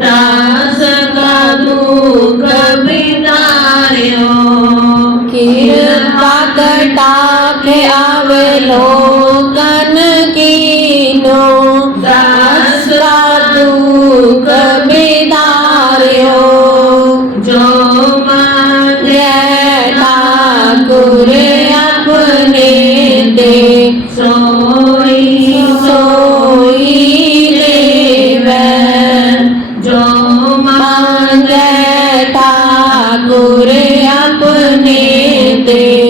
दास का दुख बितार्यो कृपा कटाक्ष अवलोकन कीनो दास का दुख बितार्यो जो ठाकुर अपने दे ठाकुर अपने दे।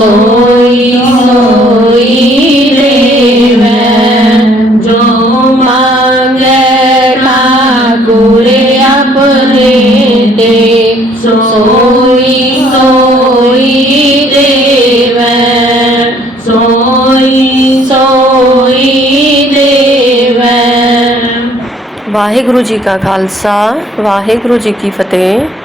वाहेगुरु जो सोई सोई देव सोई सोई देव जी का खालसा, वाहेगुरु जी की फतेह।